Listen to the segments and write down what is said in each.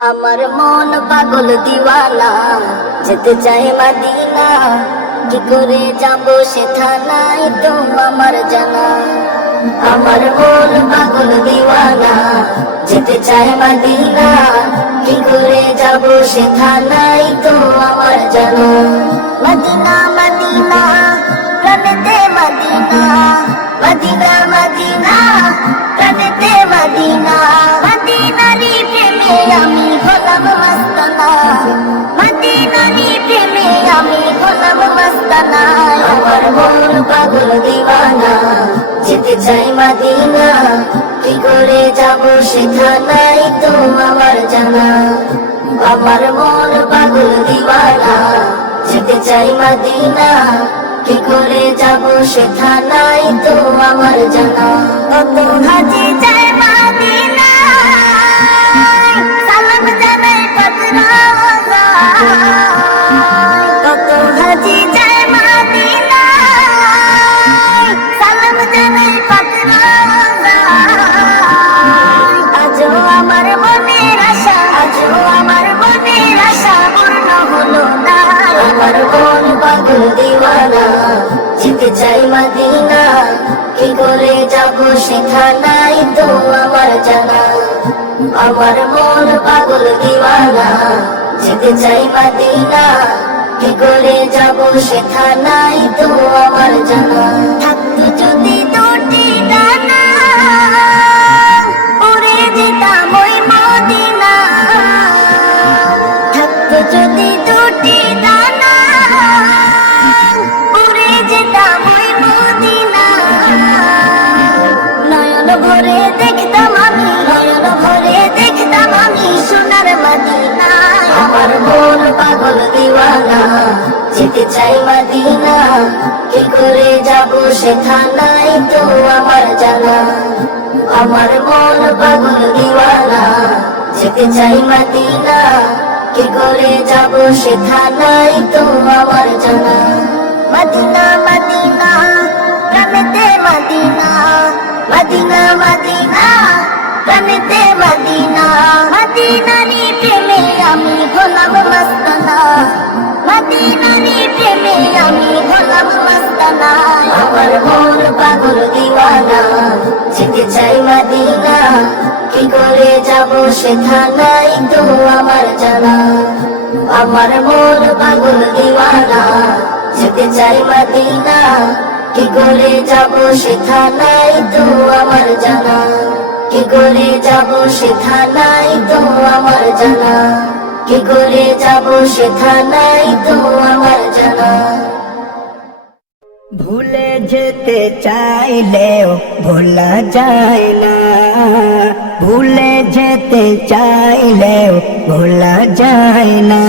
আমার মন পাগল দিওয়ানা, যেতে চাই মদিনা। কি করে যাব সেখানাই তো আমার জানা। আমার মন পাগল দিওয়ানা, যেতে চাই মদিনা। কি করে যাব সেখানাই তো আমার জানা। মদিনা মদিনা প্রাণেতে মদিনা, মদিনা মদিনা প্রাণেতে মদিনা। মদিনারি প্রেমে আমি হলাম মস্তানা, মদিনারি প্রেমে আমি হলাম মস্তানা। আমার মন পাগল দিওয়ানা, যেতে চাই মদিনা। কি করে যাব সেখানাই তো আমার জানা। আমার মন পাগল দিওয়ানা, যেতে চাই মদিনা। কি করে যাব সেখানাই তো আমার জানা। কত হাজি যায় মদিনা, সালাম জানাই পাতরা। কত হাজি যায় মদিনা, সালাম জানাই পাতরা। আজও আমার মনের আশা, আজও আমার মনের আশা পূর্ণ হলো না। আমার মন পাগল দিওয়ানা, যেতে চাই মদিনা। কি করে যাব সেখানাই তো আমার জানা। আমার মন পাগল দিওয়ানা, যেতে চাই মদিনা। কি করে যাব সেখানাই তো আমার জানা। থাকতো যদি দুটি ডানা, উড়ে যেতাম ওই মদিনা। থাকতো যদি দুটি ডানা, উড়ে যেতাম ওই মদিনা। নয়ন ভরে দেখতাম আমি, নয়ন ভরে দেখতাম আমি সোনার মদিনা। আমার মন পাগল দিওয়ানা, যেতে চাই মদিনা। কি করে যাব সেখানাই তো আমার জানা। আমার মন পাগল দিওয়ানা, যেতে চাই মদিনা। কি করে যাব সেখানাই তো আমার জানা। মদিনা মদিনা প্রাণেতে মদিনা, মদিনা মদিনা প্রাণেতে মদিনা। মদিনারি প্রেমে আমি হলাম মস্তানা, মদিনারি প্রেমে আমি হলাম মস্তানা। আমার মন পাগল দিওয়ানা, যেতে চাই মদিনা। কি করে যাব সেখানাই তো আমার জানা। আমার মন পাগল দিওয়ানা, যেতে চাই মদিনা। কি করে যাব সেখানাই তো আমার জানা। কি করে যাব সেখানাই তো আমার জানা। কি করে যাব সেখানাই তো আমার জানা। ভুলে যেতে চাইলেও ভোলা যায় না, ভুলে যেতে চাইলেও ভোলা যায় না।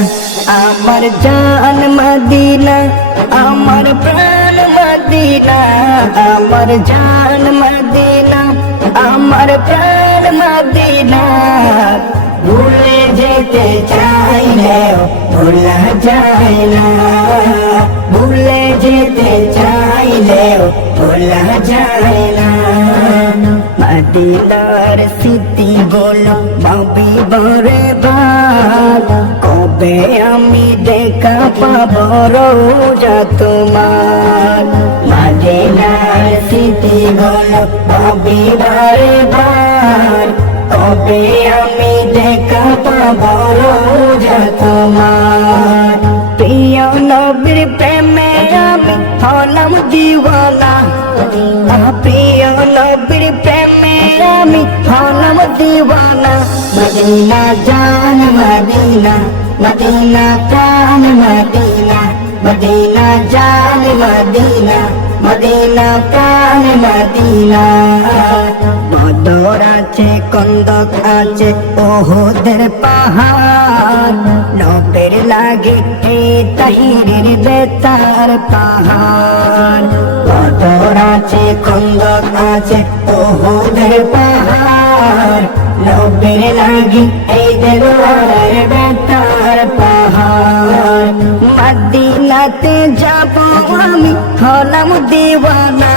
আমার জান মদিনা, আমার প্রাণ মদিনা। আমার জান মদিনা, আমার প্রাণ মদিনা। ভুলে যেতে চাইলেও ভোলা যায় না, ভুলে যেতে চাইলেও ভোলা যায় না। মদিনার স্মৃতিগুলো ভাবি বারে বার, কবে আমি দেখা পাবো রোজা তোমার। মদিনার স্মৃতিগুলো ভাবি বারে বার, কবে আমি দেখা পাবো রোজা তোমার। প্রিয় নবীর প্রেমে আমি হলাম দিওয়ানা, প্রিয় নবীর প্রেমে আমি হলাম দিওয়ানা। মদিনা জান মদিনা, মদিনা প্রাণ মদিনা। মদিনা জান মদিনা, মদিনা প্রাণ মদিনা। বদর আছে, কন্দক আছে, ওহুদের পাহাড়। নবের লাগে এই তাহিরের বেতার পাহাড়। বদর আছে, কন্দক আছে, ওহুদের পাহাড়। নবের লাগে এই দেওয়ার বেতার পাহাড়। মদিনাতে যাব আমি হলাম দিওয়ানা,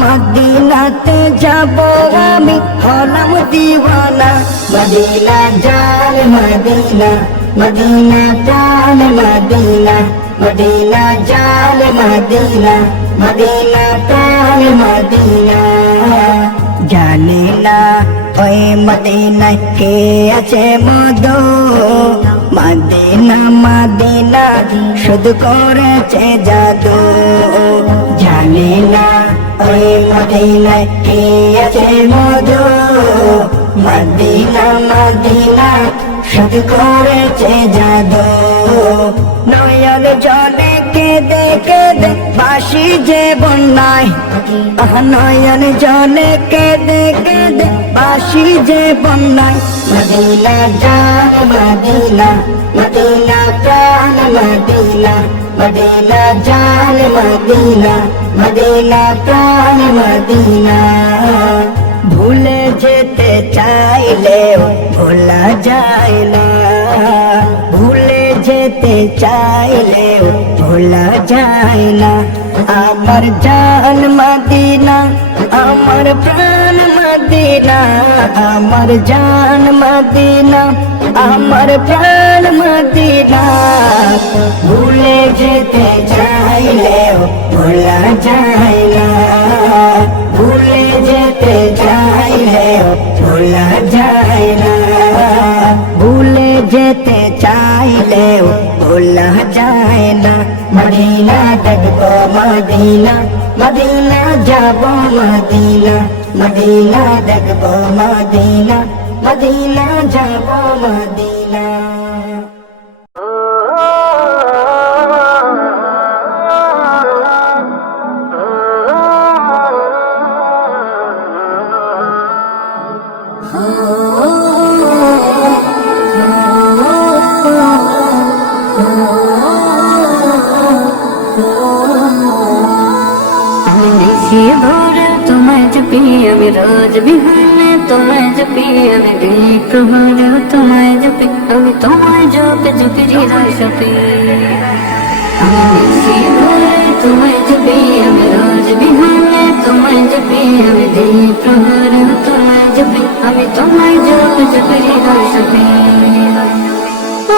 মদিনাতে যাব আমি হলাম দিওয়ানা। মদিনা যা মদিনা মদিনা প্রাণ মদিনা মদিনা জান মদিনা মদিনা প্রাণ মদিনা জানি না ওই মদিনায় কে আছে মধু মদিনা মদিনা শুধু করেছে জাদু জানি না ওই মদিনায় কে আছে মধু মদিনা মদিনা শুধু করেছে জাদু নয়ন জলে কেঁদে কেঁদে বাসি যে বন্যায় নয়ন জলে কেঁদে কেঁদে বাসি যে বন্যায় মদিনা জান মদিনা মদিনা প্রাণ মদিনা মদিনা জান মদিনা মদিনা প্রাণ মদিনা ভুলে যেতে চাইলেও ভোলা যায় না ভুলে যেতে চাইলেও ভোলা যায় না আমার জান মদিনা আমার প্রাণ মদিনা আমার জান মদিনা আমার প্রাণ মদিনা ভুলে যেতে চাইলেও ভোলা যায় না ভুলে যেতে চাইলেও ভোলা যায় না ভুলে যেতে চাইলেও ভোলা যায় না মদিনা দেখবো মদিনা মদিনা যাব মদিনা মদিনা দেখবো মদিনা মদিনা যাব মদিনা তোমায় জপি আমি রোজ বিহানে তোমায় জপি আমি দিন প্রহর তোমায় জপি আমি তোমায় জপে জপি হৃদয় সপি আমি নিশি ভোরে তোমায় জপি আমি রোজ বিহানে তোমায় জপি আমি দিন প্রহর তোমায় জপি আমি তোমায় জপে জপি হৃদয় সপি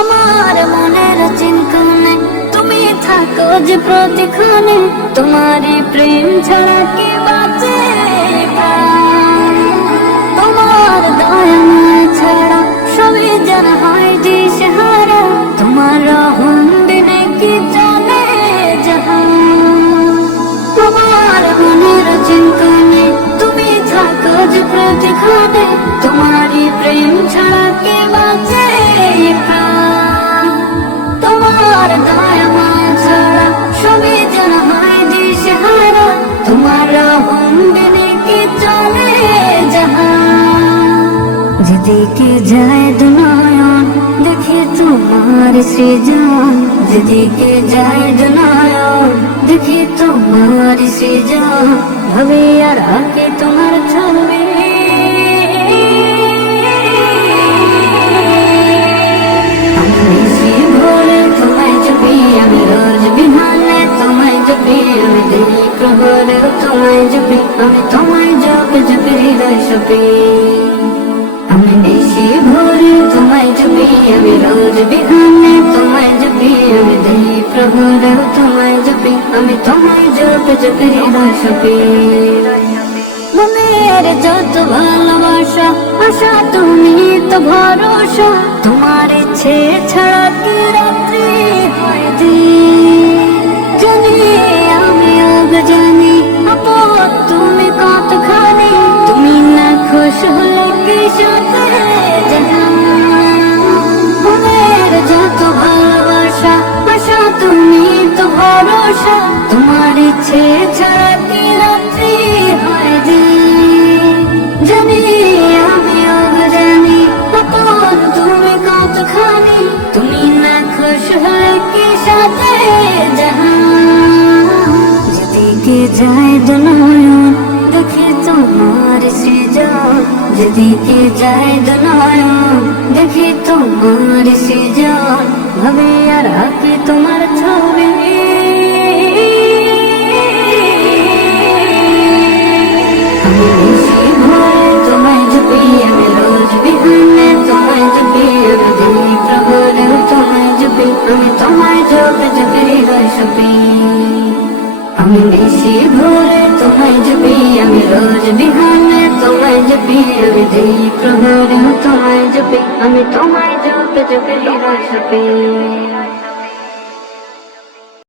আমার মনের চিন্তনে তুমি থাকো যে প্রতিক্ষণে তোমারই প্রেম ছাড়া কে বাঁচে প্রাণ তোমার দয়া ছাড়া সবই যেন হয় দিশেহারা তোমার রহম বিনে কি চলে জাহান তোমার মনের চিন্তনে তুমি থাকো যে প্রতিক্ষণে তোমারই প্রেম ছাড়া কে বাঁচে প্রাণ তোমার দয়া ছাড়া সবই যেন হয় দিশেহারা তোমার রহম বিনে কি চলে জাহান যেদিকে যায় দুনয়ন দেখে তোমার সৃজন যেদিকে যায় দুনয়ন দেখে তোমার সৃজন ভাবে আর আগে তোমার ছবি আমি রোজ বিহানে তোমায় জপি আমি দিন প্রহরে তোমায় জপি আমি তোমায় জপে জপি হৃদয় সপি আমি নিশি ভোরে তোমায় জপি আমি রোজ বিহানে তোমায় জপি আমি দিন প্রহরে তোমায় জপি আমি তোমায় জপে জপি হৃদয় সপি মনের যত ভালোবাসা আশা তুমি তো ভরসা তোমার ইচ্ছে ছাড়া কি রাত্রি হয় দিন জানি আমি জানি আপদ তুমি কতখানি তুমি না খুশ হলে কি সাথে জাহান মনের যত ভালোবাসা আশা তুমি তো ভরসা তোমার ইচ্ছে ছাড়া কি রাত্রি হয় দিন জানি আমি জানি আপদ তুমি কতখানি তুমি না খুশ হলে কি সাথে জাহান যেদিকে যায় দুনয়ন দেখে তোমার সৃজন যেদিকে যায় দুনয়ন দেখে তোমার সৃজন ভাবে আর আঁকে তোমার ছবি আমি নিশি ভোরে তোমায় জপি আমি রোজ বিহানে তোমায় জপি আমি আমি তোমায় জপে জপে হৃদয় সপি আমি নিশি ভোরে তোমায় জপি আমি রোজ বিহানে তোমায় জপি আমি দিই প্রহরে তোমায় জপি আমি তোমায় জপে জপে হৃদয় সপি